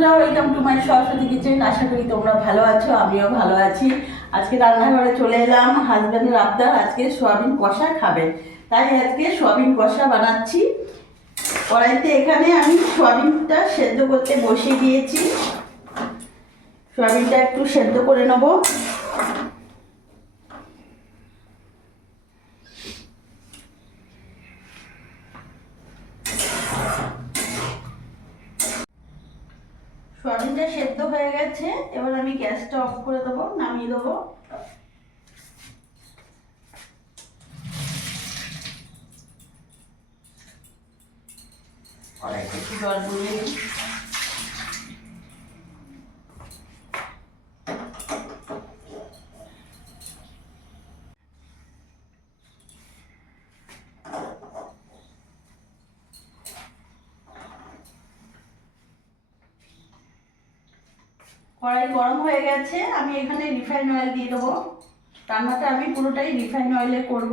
বন্ধুরা welcome to my Saraswati kitchen আশা করি তোমরা ভালো আছো, আমিও ভালো আছি। আজকে রান্নাঘরে চলে এলাম হাজব্যান্ডের আবদার, আজকে সোয়াবিন কষা খাবে। তাই আজকে সোয়াবিন কষা বানাচ্ছি। কড়াইতে এখানে আমি সোয়াবিনটা সেদ্ধ করতে বসিয়ে দিয়েছি। সোয়াবিনটা একটু সেদ্ধ করে নেব সোয়াবিনটা সেদ্ধ হয়ে গেছে এবার আমি গ্যাসটা অফ করে দেবো নামিয়ে দেবো। একটু জল দিয়ে কড়াই গরম হয়ে গেছে, আমি এখানে রিফাইন অয়েল দিয়ে দেবো। রান্নাটা আমি পুরোটাই রিফাইন অয়েলে করব।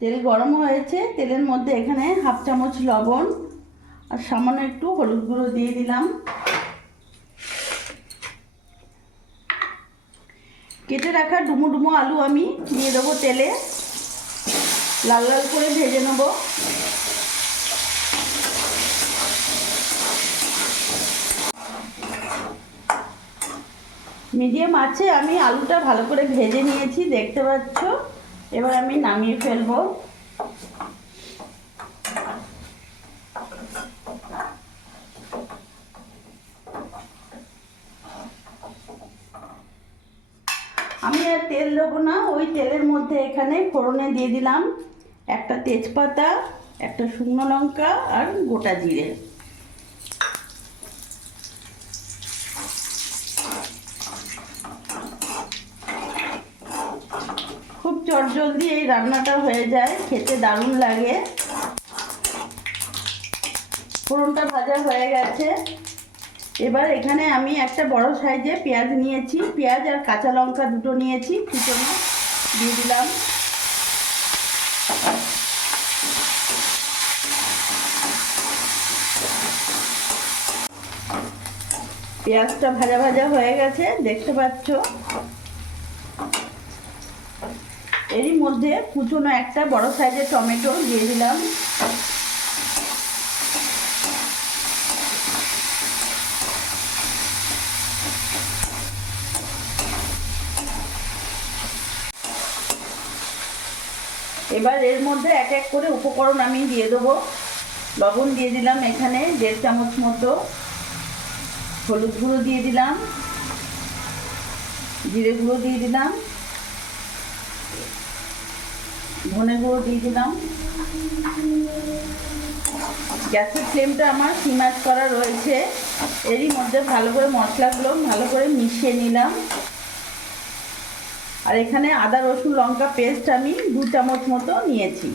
তেল গরম হয়েছে, তেলের মধ্যে এখানে হাফ চামচ লবণ আর সামান্য একটু হলুদ গুঁড়ো দিয়ে দিলাম। কেটে রাখা ডুমো ডুমো আলু আমি দিয়ে দেবো তেলে। লাল লাল করে ভেজে নেব। মিডিয়াম আছে, আমি আলুটা ভালো করে ভেজে নিয়েছি, দেখতে পাচ্ছ? এবার আমি নামিয়ে ফেলব। আমি আর তেল দেবো না, ওই তেলের মধ্যে এখানে ফোড়নে দিয়ে দিলাম। একটা তেজপাতা, একটা শুকনো লঙ্কা আর গোটা জিরে। খুব চটজলদি এই রান্নাটা হয়ে যায়, খেতে দারুণ লাগে। ফোড়নটা ভাজা হয়ে গেছে। এবার এখানে আমি একটা বড় সাইজে পেঁয়াজ নিয়েছি। পেঁয়াজ আর কাঁচা লঙ্কা দুটো নিয়েছি, কুচনো, দিয়ে দিলাম। পেঁয়াজটা ভাজা ভাজা হয়ে গেছে, দেখতে পাচ্ছ? এরই মধ্যে কুচনো একটা বড় সাইজের টমেটো দিয়ে দিলাম। এবার এর মধ্যে এক এক করে উপকরণ আমি দিয়ে দেবো। লবণ দিয়ে দিলাম এখানে, দেড় চামচ মতো। হলুদ গুঁড়ো দিয়ে দিলাম। জিরে গুঁড়ো দিয়ে দিলাম। ধনে গুঁড়ো দিয়ে দিলাম। গ্যাসের ফ্লেমটা আমার সিমাজ করা রয়েছে। এরই মধ্যে ভালো করে মশলাগুলো ভালো করে মিশিয়ে নিলাম। আর এখানে আদা, রসুন, লঙ্কা পেস্ট আমি দু চামচ মতো নিয়েছি।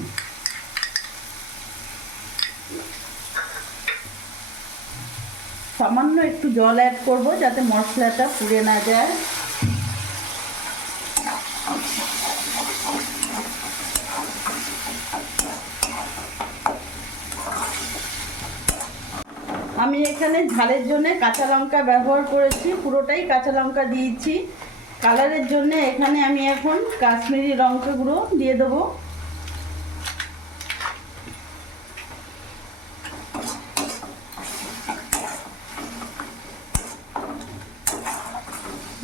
সামান্য একটু জল অ্যাড করব যাতে মশলাটা পুড়ে না যায়। আমি এখানে ঝালের জন্য কাঁচা লঙ্কা ব্যবহার করেছি, পুরোটাই কাঁচা লঙ্কা দিয়েছি। কালারের জন্য এখানে আমি এখন কাশ্মীরি লঙ্কা গুঁড়ো দিয়ে দেবো।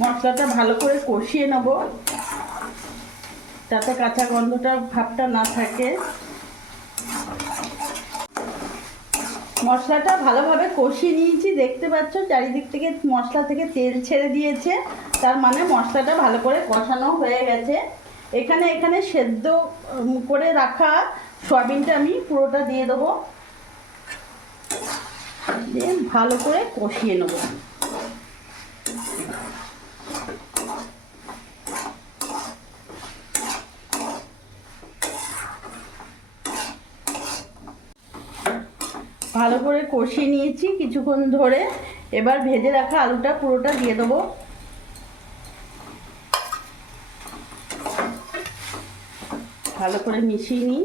মশলাটা ভালো করে কষিয়ে নেব, যাতে কাঁচা গন্ধটা ভাবটা না থাকে। মশলাটা ভালোভাবে কষিয়ে নিয়েছি। দেখতে পাচ্ছ, চারিদিক থেকে মশলা থেকে তেল ছেড়ে দিয়েছে। তার মানে মশলাটা ভালো করে কষানো হয়ে গেছে। এখানে এখানে সেদ্ধ করে রাখা সয়াবিনটা আমি পুরোটা দিয়ে দেবো। দিয়ে ভালো করে কষিয়ে নেব। ভালো করে কষিয়ে নিয়েছি কিছুক্ষণ ধরে। এবার ভেজে রাখা আলুটা পুরোটা দিয়ে দেবো। ভালো করে মিশিয়ে নিই।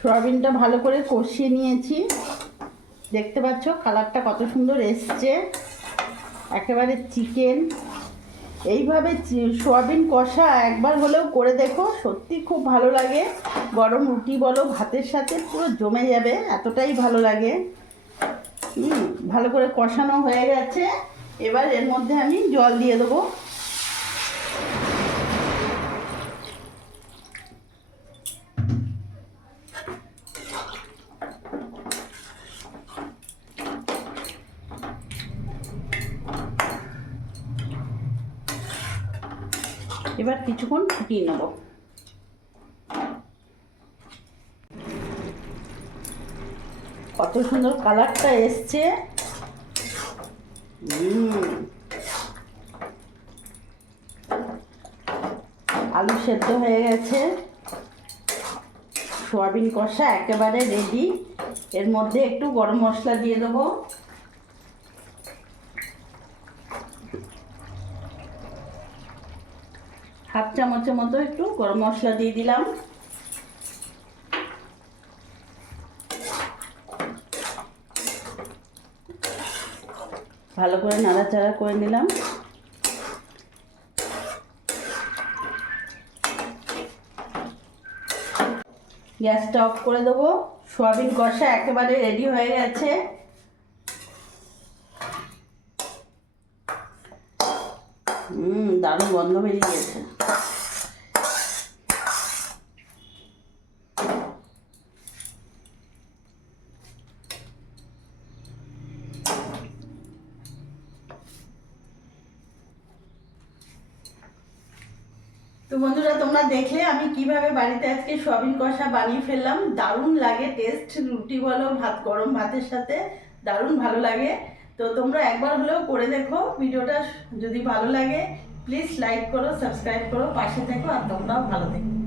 সয়াবিনটা ভালো করে কষিয়ে নিয়েছি। দেখতে পাচ্ছ কালারটা কত সুন্দর এসছে। একেবারে চিকেন। এইভাবে সোয়াবিন কষা একবার হলেও করে দেখো, সত্যি খুব ভালো লাগে। গরম রুটি বলো, ভাতের সাথে পুরো জমে যাবে, এতটাই ভালো লাগে। ভালো করে কষানো হয়ে গেছে। এবার এর মধ্যে আমি জল দিয়ে দেবো। এবার কিছুক্ষণ ফুটিয়ে নেব। কত সুন্দর কালারটা এসছে। আলু সেদ্ধ হয়ে গেছে। সোয়াবিন কষা একেবারে রেডি এর মধ্যে একটু গরম মশলা দিয়ে দেবো। হাফ চামচের মতো একটু গরম মশলা দিয়ে দিলাম। ভালো করে নাড়াচাড়া করে নিলাম। গ্যাসটা অফ করে দেবো। সোয়াবিন কষা একেবারে রেডি হয়ে গেছে। হুম, দারুণ গন্ধ বেরিয়ে গেছে। তো বন্ধুরা, তোমরা দেখলে আমি কীভাবে বাড়িতে আজকে সয়াবিন কষা বানিয়ে ফেললাম। দারুণ লাগে টেস্ট রুটি বলো, ভাত, গরম ভাতের সাথে, দারুণ ভালো লাগে। তো তোমরা একবার হলেও করে দেখো, ভিডিওটা যদি ভালো লাগে প্লিজ লাইক করো সাবস্ক্রাইব করো, পাশে থেকো, আর তোমরাও ভালো থেকো।